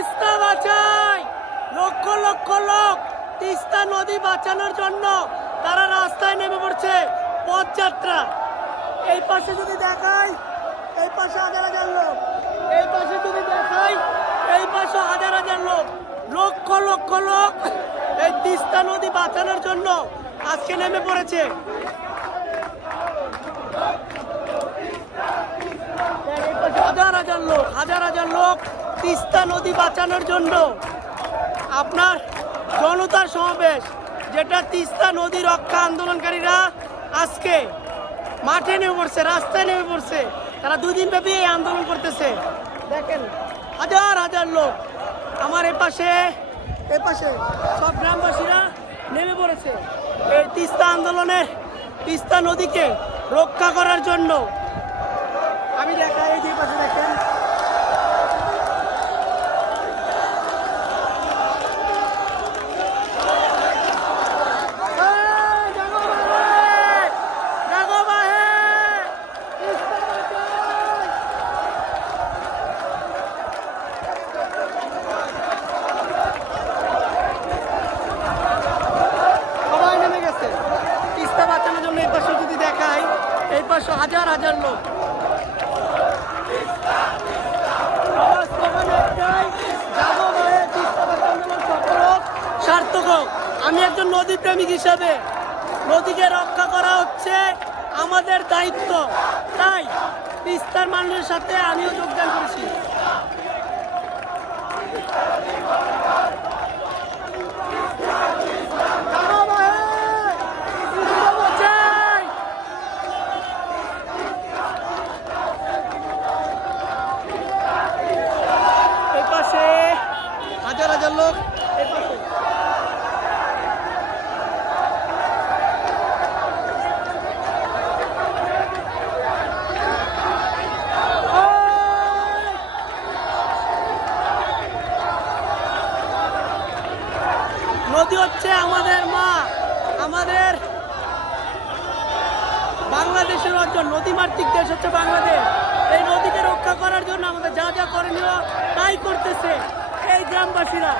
তিস্তা বাঁচাই। লক্ষ লক্ষ লোক তিস্তা নদী বাঁচানোর জন্য তারা রাস্তায় নেমে পড়ছে পথযাত্রা। এই পাশে যদি দেখাই, এই পাশে হাজার হাজার লোক। এই পাশে যদি দেখাই, এই পাশে হাজার হাজার লোক। লক্ষ লক্ষ লোক এই তিস্তা নদী বাঁচানোর জন্য আজকে নেমে পড়েছে। হাজার হাজার লোক, হাজার হাজার লোক তিস্তা নদী বাঁচানোর জন্য আপনার জনতার সমাবেশ, যেটা তিস্তা নদী রক্ষা আন্দোলনকারীরা আজকে মাঠে নেমে পড়ছে, রাস্তায় নেমে পড়ছে। তারা দুদিন ব্যাপী এই আন্দোলন করতেছে। দেখেন, হাজার হাজার লোক আমার এ পাশে এ পাশে সব গ্রামবাসীরা নেমে পড়েছে। এই তিস্তা আন্দোলনের তিস্তা নদীকে রক্ষা করার জন্য আমি দেখা এই যে পাশে দেখেন এই, জাগো বাহে! জাগো বাহে! তিস্তা বাঁচাও! সবাই নেমে গেছে তিস্তা বাঁচানোর জন্য এই পাশে যদি দেখাই এই পাশে হাজার হাজার লোক আমার স্লোগান একটাই, জাগো ভাইয়ের তিস্তা বাঁচানো হাজার সফল হোক, সার্থক। আমি একজন নদী প্রেমিক হিসাবে। নদীকে রক্ষা করা হচ্ছে আমাদের দায়িত্ব। তাই তিস্তার মানুষের সাথে আমিও যোগদান করেছি জাগো ভাইয়ের, তিস্তা বাঁচাই! এই পাশে হাজার লোক! নদী হচ্ছে আমাদের মা, আমাদের বাংলাদেশের অর্জন। নদীমাতৃক দেশ হচ্ছে বাংলাদেশ। এই নদীকে রক্ষা করার জন্য আমাদের যা যা করণীয় তাই করতেছে। গ্রামবাসীরা।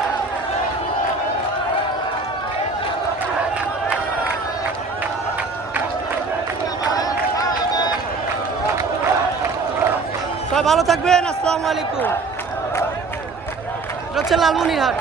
সবাই ভালো থাকবেন আসসালামু আলাইকুম। হচ্ছে লালমনিরহাট।